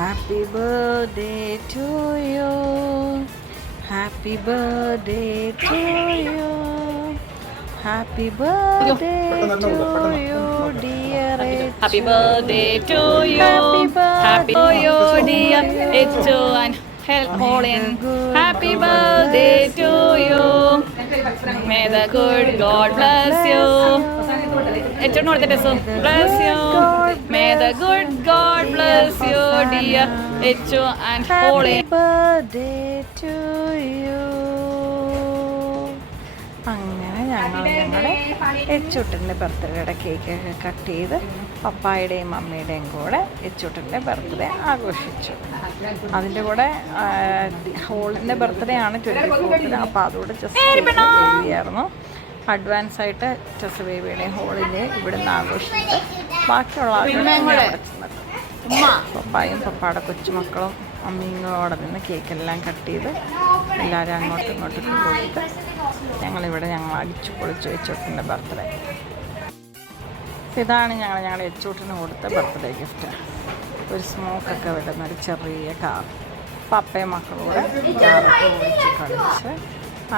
Happy birthday to you. Happy birthday to you. Happy birthday to you, dear Echu. Happy birthday to you. Happy to you, dear Echu and Pauline. Happy birthday to you. May the good God bless you. Echu no bless you. May the good God bless you, dear Echu and Pauline. Happy birthday to you. അങ്ങനെ ഞങ്ങളുടെ എച്ചൂട്ടൻ്റെ ബർത്ത്ഡേയുടെ കേക്കൊക്കെ cut ചെയ്ത് പപ്പായുടെയും മമ്മിയുടെയും കൂടെ എച്ചൂട്ടൻ്റെ birthday ആഘോഷിച്ചു. അതിൻ്റെ കൂടെ ഹോളിൻ്റെ birthday ആണ് 24th. അപ്പോൾ അതുകൂടെ ജസ്റ്റ് എഴുതിയായിരുന്നു. അഡ്വാൻസ് ആയിട്ട് ടെസ് ബേബിയുടെയും ഹോളിൻ്റെ ഇവിടുന്ന് ആഘോഷിച്ചിട്ട് ബാക്കിയുള്ള പപ്പായും പപ്പായുടെ കൊച്ചുമക്കളും അമ്മീങ്ങളോടെ നിന്ന് കേക്കെല്ലാം കട്ട് ചെയ്ത് എല്ലാവരും അങ്ങോട്ടും ഇങ്ങോട്ടും കൊടുത്ത് ഞങ്ങൾ അടിച്ചു പൊളിച്ചു എച്ചൂട്ടിൻ്റെ ബർത്ത്ഡേ. ഇതാണ് ഞങ്ങളുടെ എച്ചൂട്ടിന് കൊടുത്ത ബർത്ത്ഡേ ഗിഫ്റ്റ്. ഒരു സ്മോക്കൊക്കെ വിടുന്ന ഒരു ചെറിയ കാർ. പപ്പയും മക്കളൂടെ കാറൊക്കെ ഓടിച്ച് കളിച്ച്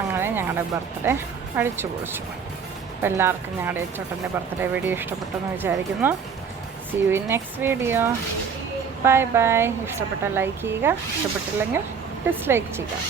അങ്ങനെ ഞങ്ങളുടെ ബർത്ത്ഡേ അടിച്ചു പൊളിച്ചു. അപ്പോൾ എല്ലാവർക്കും ഞങ്ങളുടെ എച്ചൂട്ടിൻ്റെ ബർത്ത്ഡേ വീഡിയോ ഇഷ്ടപ്പെട്ടെന്ന് വിചാരിക്കുന്നു. See you in next video. Bye bye. ഇഷ്ടപ്പെട്ട ലൈക്ക് ചെയ്യുക, ഇഷ്ടപ്പെട്ടില്ലെങ്കിൽ ഡിസ്ലൈക്ക് ചെയ്യുക.